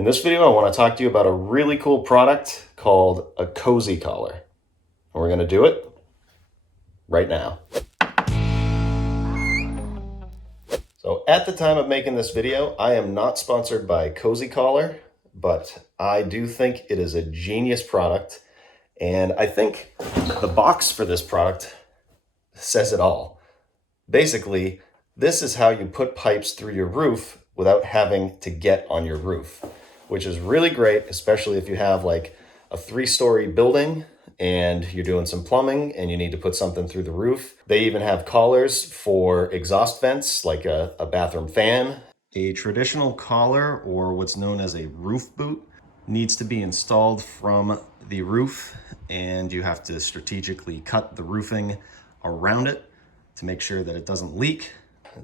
In this video, I want to talk to you about a really cool product called a Kozy Kollar. And we're going to do it right now. So at the time of making this video, I am not sponsored by Kozy Kollar, but I do think it is a genius product. And I think the box for this product says it all. Basically, this is how you put pipes through your roof without having to get on your roof, which is really great, especially if you have like a 3-story building and you're doing some plumbing and you need to put something through the roof. They even have collars for exhaust vents, like a bathroom fan. A traditional collar, or what's known as a roof boot, needs to be installed from the roof, and you have to strategically cut the roofing around it to make sure that it doesn't leak.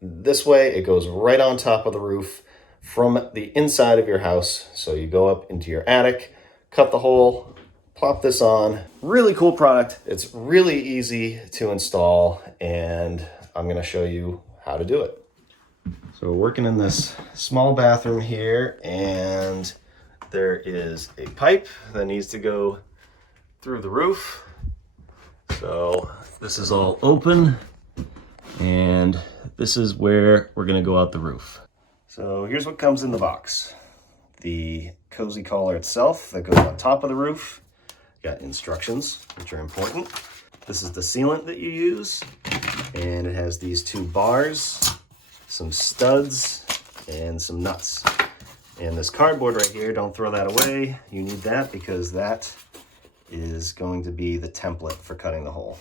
This way it goes right on top of the roof from the inside of your house. So you go up into your attic, cut the hole, plop this on. Really cool product. It's really easy to install, and I'm going to show you how to do it. So we're working in this small bathroom here, and there is a pipe that needs to go through the roof. So this is all open, and this is where we're going to go out the roof. So here's what comes in the box. The Kozy Kollar itself that goes on top of the roof. Got instructions, which are important. This is the sealant that you use, and it has these 2 bars, some studs, and some nuts. And this cardboard right here, don't throw that away. You need that because that is going to be the template for cutting the hole.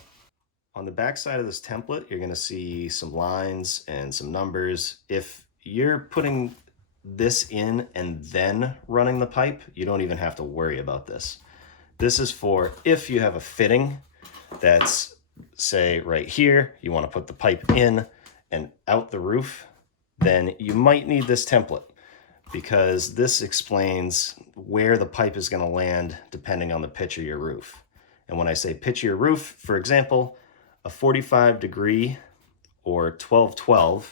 On the back side of this template, you're going to see some lines and some numbers. If you're putting this in and then running the pipe, you don't even have to worry about this. This is for if you have a fitting that's, say, right here, you want to put the pipe in and out the roof, then you might need this template, because this explains where the pipe is going to land depending on the pitch of your roof. And when I say pitch of your roof, for example, a 45-degree or 12-12,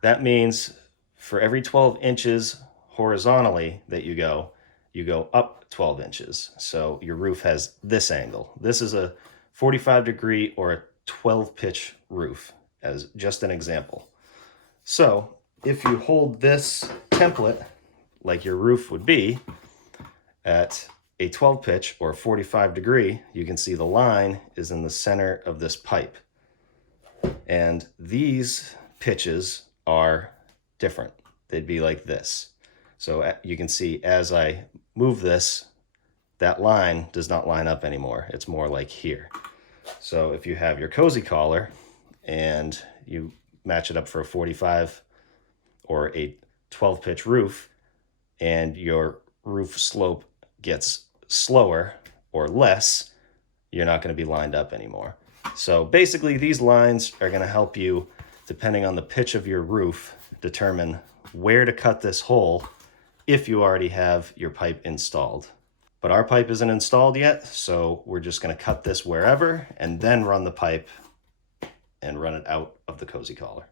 that means for every 12 inches horizontally that you go up 12 inches. So your roof has this angle. This is a 45-degree or a 12-pitch roof, as just an example. So if you hold this template like your roof would be at a 12 pitch or 45 degree, you can see the line is in the center of this pipe. And these pitches are different. They'd be like this. So you can see as I move this, that line does not line up anymore. It's more like here. So if you have your Kozy Kollar and you match it up for a 45 or a 12 pitch roof, and your roof slope gets slower or less, you're not going to be lined up anymore. So basically these lines are going to help you, depending on the pitch of your roof, determine where to cut this hole if you already have your pipe installed. But our pipe isn't installed yet, so we're just going to cut this wherever and then run the pipe and run it out of the Kozy Kollar.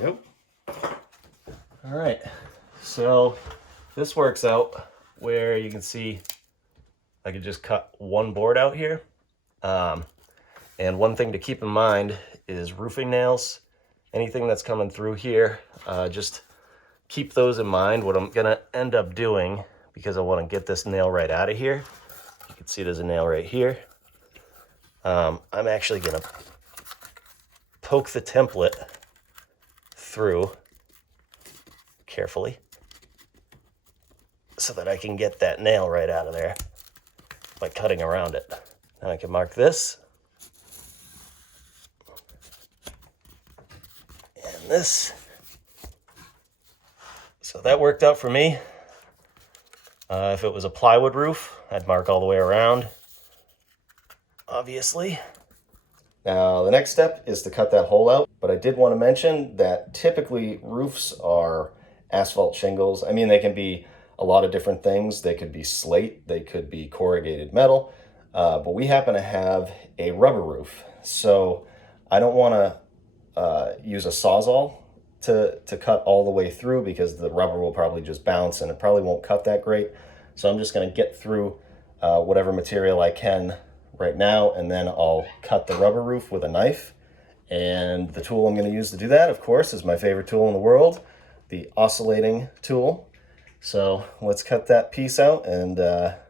Yep. All right, so this works out where you can see I could just cut one board out here. And one thing to keep in mind is roofing nails. Anything that's coming through here, just keep those in mind. What I'm gonna end up doing, because I want to get this nail right out of here, you can see there's a nail right here. I'm actually gonna poke the template through carefully so that I can get that nail right out of there by cutting around it. Then I can mark this and this. So that worked out for me. If it was a plywood roof, I'd mark all the way around, obviously. Now, the next step is to cut that hole out, but I did want to mention that typically roofs are asphalt shingles. I mean, they can be a lot of different things. They could be slate, they could be corrugated metal, but we happen to have a rubber roof. So I don't want to use a Sawzall to cut all the way through, because the rubber will probably just bounce and it probably won't cut that great. So I'm just going to get through whatever material I can right now, and then I'll cut the rubber roof with a knife. And the tool I'm going to use to do that, of course, is my favorite tool in the world, the oscillating tool. So let's cut that piece out and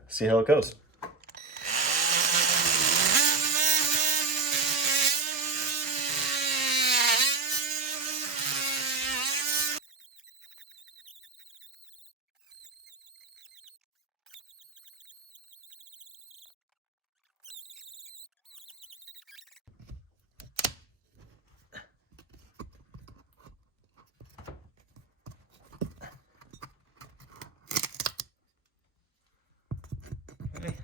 see how it goes. Okay.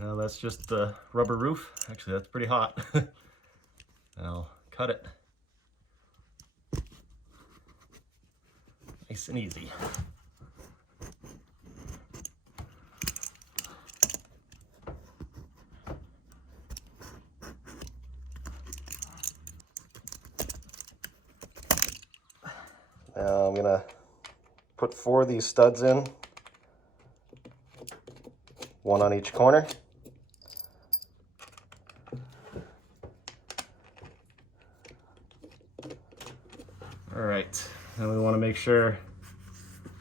Now that's just the rubber roof. Actually, that's pretty hot. I'll cut it nice and easy. Now I'm gonna put 4 of these studs in, 1 on each corner. All right, and we want to make sure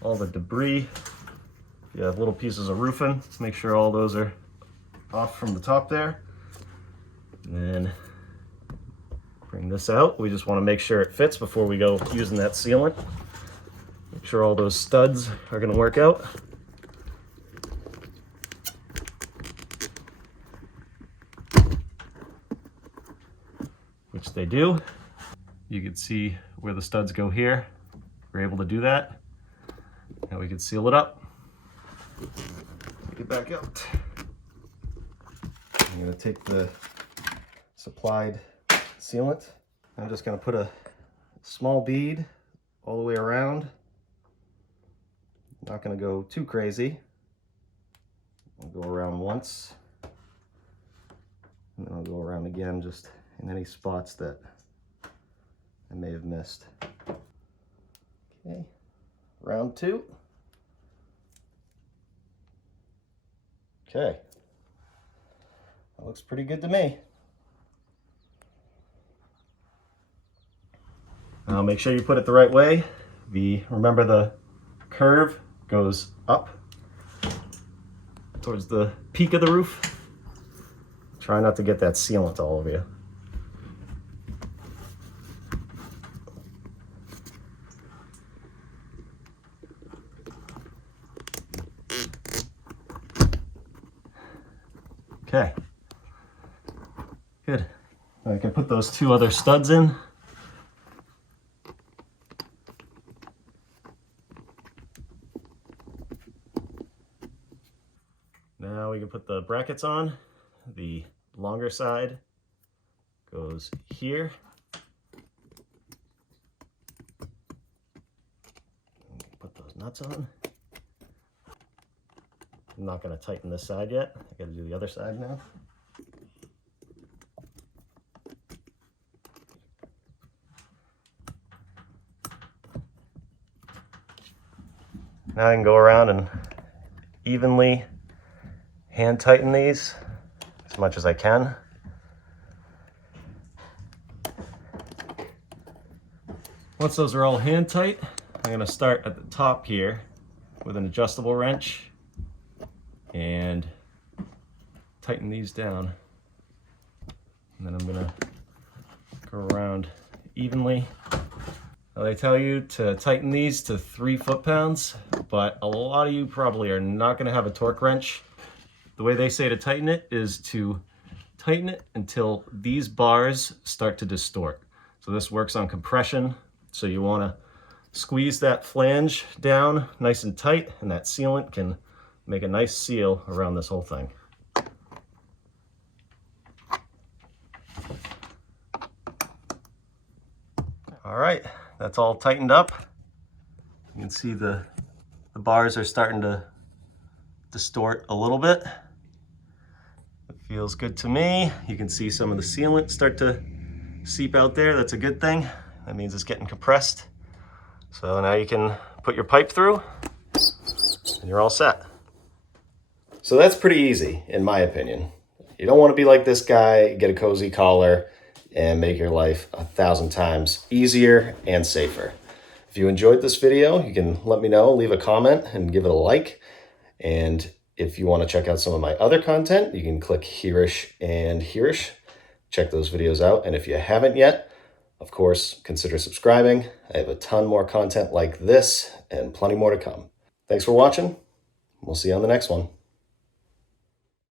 all the debris, if you have little pieces of roofing, make sure all those are off from the top there. And then bring this out. We just want to make sure it fits before we go using that sealant. Make sure all those studs are going to work out. Which they do. You can see where the studs go here. We're able to do that. Now we can seal it up. Take it back out. I'm going to take the supplied sealant. I'm just going to put a small bead all the way around. Not going to go too crazy. I'll go around once, and then I'll go around again just in any spots that I may have missed. Okay, round 2. Okay, that looks pretty good to me. Now make sure you put it the right way. Remember the curve goes up towards the peak of the roof. Try not to get that sealant all over you. Okay, good. I can put those 2 other studs in. Now we can put the brackets on. The longer side goes here. Put those nuts on. I'm not going to tighten this side yet. I got to do the other side now. Now I can go around and evenly hand tighten these as much as I can. Once those are all hand tight, I'm going to start at the top here with an adjustable wrench and tighten these down. And then I'm going to go around evenly. Now they tell you to tighten these to 3 foot-pounds, but a lot of you probably are not going to have a torque wrench. The way they say to tighten it is to tighten it until these bars start to distort. So this works on compression. So you want to squeeze that flange down nice and tight, and that sealant can make a nice seal around this whole thing. All right, that's all tightened up. You can see the bars are starting to distort a little bit. It feels good to me. You can see some of the sealant start to seep out there. That's a good thing. That means it's getting compressed. So now you can put your pipe through and you're all set. So that's pretty easy, in my opinion. You don't want to be like this guy, get a Kozy Kollar and make your life 1,000 times easier and safer. If you enjoyed this video, you can let me know, leave a comment and give it a like. And if you want to check out some of my other content, you can click hereish and hereish. Check those videos out. And if you haven't yet, of course, consider subscribing. I have a ton more content like this and plenty more to come. Thanks for watching. We'll see you on the next one.